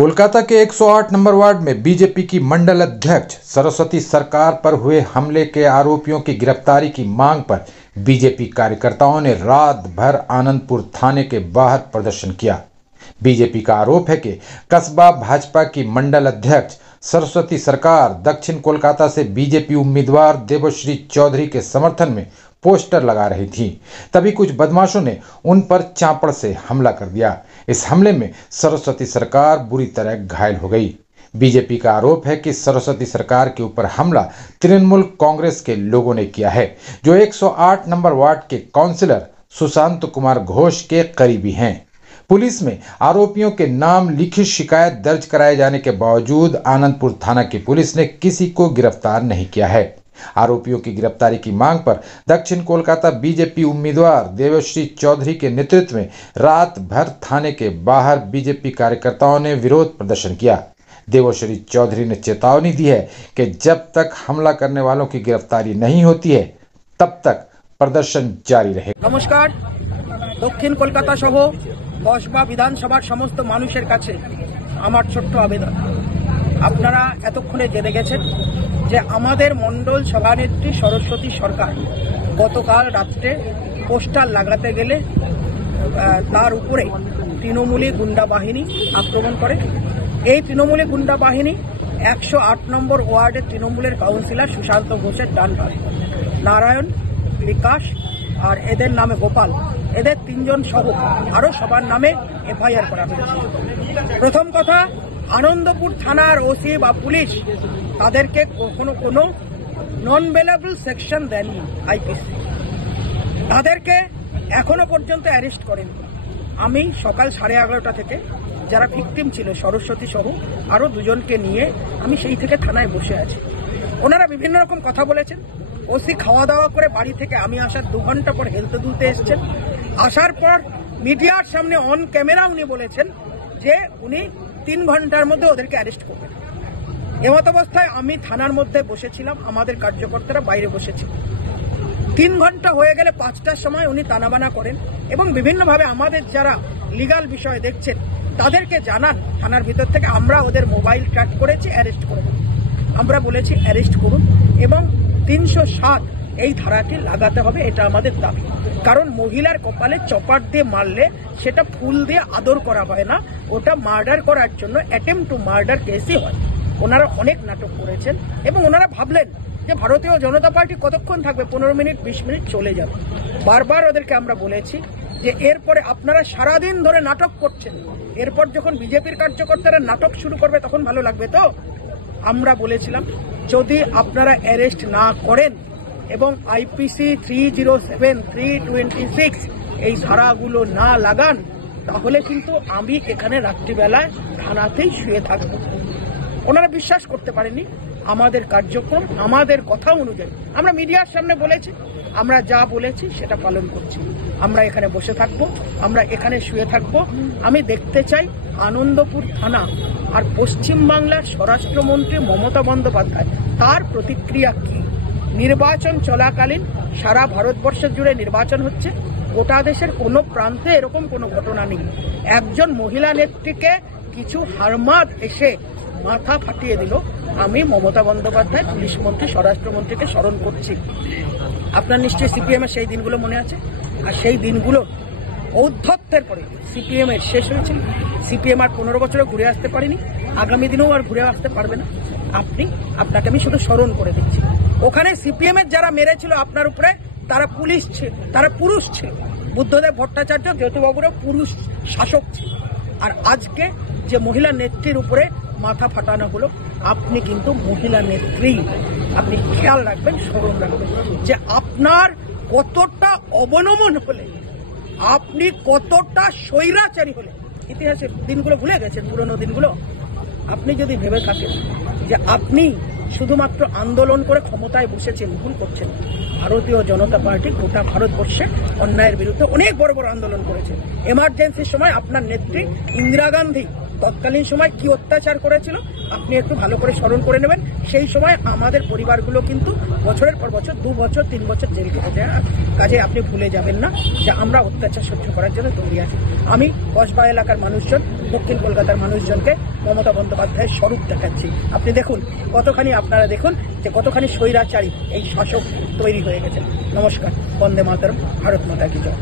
कोलकाता के 108 number ward में BJP की मंडल अध्यक्ष सरस्वती सरकार पर हुए हमले के आरोपियों की गिरफ्तारी की मांग पर बीजेपी कार्यकर्ताओं ने रात भर आनंदपुर थाने के बाहर प्रदर्शन किया। बीजेपी का आरोप है कि कस्बा भाजपा की मंडल अध्यक्ष सरस्वती सरकार दक्षिण कोलकाता से बीजेपी उम्मीदवार देवश्री चौधरी के समर्थन में पोस्टर लगा रही थी। तभी कुछ बदमाशों ने उन पर चापड़ से हमला कर दिया। इस हमले में सरस्वती सरकार बुरी तरह घायल हो गई। बीजेपी का आरोप है कि सरस्वती सरकार के ऊपर हमला तृणमूल कांग्रेस के लोगों ने किया है, जो 108 नंबर वार्ड के काउंसिलर सुशांत कुमार घोष के करीबी हैं। पुलिस में आरोपियों के नाम लिखित शिकायत दर्ज कराए जाने के बावजूद आनंदपुर थाना की पुलिस ने किसी को गिरफ्तार नहीं किया है। आरोपियों की गिरफ्तारी की मांग पर दक्षिण कोलकाता बीजेपी उम्मीदवार देवश्री चौधरी के नेतृत्व में रात भर थाने के बाहर बीजेपी कार्यकर्ताओं ने विरोध प्रदर्शन किया। देवश्री चौधरी ने चेतावनी दी है कि जब तक हमला करने वालों की गिरफ्तारी नहीं होती है तब तक प्रदर्शन जारी रहेगा। नमस्कार। दक्षिण कोलकाता सह कस्बा विधानसभार समस्त मानुषेर काछे आमार छोट्ट आवेदन, आपनारा एतक्षणे जेने गेছেন যে আমাদের মন্ডল সভানেত্রী সরস্বতী সরকার গতকাল রাত্রে পোস্টার লাগাতে গেলে তার উপরে তৃণমূলী গুন্ডা বাহিনী আক্রমণ করে। এই তৃণমূলী গুন্ডা বাহিনী 108 নম্বর ওয়ার্ডের তৃণমূলের কাউন্সিলর সুশান্ত ঘোষের ডান পাশে নারায়ণ, বিকাশ আর এদের নামে গোপাল, এদের তিনজন সহ আরো সবার নামে এফআইআর করা হয়েছে। প্রথম কথা, আনন্দপুর থানার ওসি বা পুলিশ তাদেরকে কখনো কোনো নন বেলেবল সেকশন দেননি আইপিসি, তাদেরকে এখনো পর্যন্ত অ্যারেস্ট করেনি। আমি সকাল 11:30 থেকে যারা ভিকটিম ছিল সরস্বতী সহ আরো দুজনকে নিয়ে আমি সেই থেকে থানায় বসে আছি। ওনারা বিভিন্ন রকম কথা বলেছেন। ওসি খাওয়া দাওয়া করে বাড়ি থেকে আমি আসার 2 ঘন্টা পর হেলতে দুলতে এসেছেন। আসার পর মিডিয়ার সামনে অন ক্যামেরা উনি বলেছেন যে উনি 3 ঘন্টার মধ্যে ওদেরকে অ্যারেস্ট করবেন। এমত অবস্থায় আমি থানার মধ্যে বসেছিলাম, আমাদের কার্যকর্তারা বাইরে বসেছিল। 3 ঘন্টা হয়ে গেলে 5টার সময় উনি টানাবানা করেন এবং বিভিন্নভাবে আমাদের যারা লিগাল বিষয় দেখছেন তাদেরকে জানান থানার ভিতর থেকে আমরা ওদের মোবাইল ট্র্যাক করেছি, অ্যারেস্ট করে দেব। আমরা বলেছি অ্যারেস্ট করুন এবং 307 এই ধারাটি লাগাতে হবে, এটা আমাদের দাবি। কারণ মহিলার কপালে চপার দিয়ে মারলে সেটা ফুল দিয়ে আদর করা হয় না, ওটা মার্ডার করার জন্য অ্যাটেম্পট টু মার্ডার কেসই হয়। ওনারা অনেক নাটক করেছেন এবং ওনারা ভাবলেন যে ভারতীয় জনতা পার্টি কতক্ষণ থাকবে, 15 মিনিট 20 মিনিট চলে যাবে। বারবার ওদেরকে আমরা বলেছি যে এরপরে আপনারা সারাদিন ধরে নাটক করছেন, এরপর যখন বিজেপির কার্যকর্তারা নাটক শুরু করবে তখন ভালো লাগবে। তো আমরা বলেছিলাম যদি আপনারা অ্যারেস্ট না করেন এবং আইপিসি 307, 326 এই ধারাগুলো না লাগান তাহলে কিন্তু আমি এখানে রাত্রিবেলায় থানাতেই শুয়ে থাকবো। ওনারা বিশ্বাস করতে পারেননি আমাদের কার্যক্রম, আমাদের কথা অনুযায়ী আমরা মিডিয়ার সামনে বলেছি, আমরা যা বলেছি সেটা পালন করছি। আমরা এখানে বসে থাকবো, আমরা এখানে শুয়ে থাকবো। আমি দেখতে চাই আনন্দপুর থানা আর পশ্চিমবাংলার স্বরাষ্ট্রমন্ত্রী মমতা বন্দ্যোপাধ্যায় তার প্রতিক্রিয়া কি। নির্বাচন চলাকালীন সারা ভারতবর্ষ জুড়ে নির্বাচন হচ্ছে, গোটা দেশের কোনো প্রান্তে এরকম কোনো ঘটনা নেই। একজন মহিলা নেত্রীকে কিছু হারমাদ এসে মাথা ফাটিয়ে দিল। আমি মমতা বন্দ্যোপাধ্যায়, পুলিশ মন্ত্রী, স্বরাষ্ট্রমন্ত্রীকে স্মরণ করছি। আপনার নিশ্চয়ই সিপিএম এর সেই দিনগুলো মনে আছে, আর সেই দিনগুলো ঔদ্ধত্যের পরে সিপিএম এর শেষ হয়েছিল। সিপিএম আর 15 বছরে ঘুরে আসতে পারেনি, আগামী দিনেও আর ঘুরে আসতে পারবে না। আপনাকে আমি শুধু স্মরণ করে দিচ্ছি, ওখানে সিপিএম এর যারা মেরেছিল আপনার উপরে তারা পুলিশ ছিল, তারা পুরুষ ছিল। বুদ্ধদেব ভট্টাচার্য জ্যোতিবাবুরও পুরুষ শাসক ছিল। আর আজকে যে মহিলা নেত্রীর উপরে মাথা ফাটানো হলো, আপনি কিন্তু মহিলা নেত্রী, আপনি খেয়াল রাখবেন, স্মরণ রাখবেন যে আপনার কতটা অবনমন হলে, আপনি কতটা স্বৈরাচারী হলে। ইতিহাসের দিনগুলো ভুলে গেছেন, পুরনো দিনগুলো। আপনি যদি ভেবে থাকেন যে আপনি শুধুমাত্র আন্দোলন করে ক্ষমতায় বসেছেন, ভুল করছেন। ভারতীয় জনতা পার্টি গোটা ভারতবর্ষে অন্যায়ের বিরুদ্ধে অনেক বড় বড় আন্দোলন করেছে। এমার্জেন্সির সময় আপনার নেত্রী ইন্দিরা গান্ধী তৎকালীন সময় কি অত্যাচার করেছিল আপনি একটু ভালো করে স্মরণ করে নেবেন। সেই সময় আমাদের পরিবারগুলো কিন্তু বছরের পর বছর 2 বছর 3 বছর জেল কেটেছে। কাজে আপনি ভুলে যাবেন না যে আমরা অত্যাচার সহ্য করার জন্য তৈরি আছি। আমি কসবা এলাকার মানুষজন, দক্ষিণ কলকাতার মানুষজনকে মমতা বন্দ্যোপাধ্যায়ের স্বরূপ দেখাচ্ছি। আপনি দেখুন কতখানি, আপনারা দেখুন যে কতখানি স্বৈরাচারী এই শাসক তৈরি হয়ে গেছেন। নমস্কার, বন্দে মাতরম, ভারত মাতা কি জয়।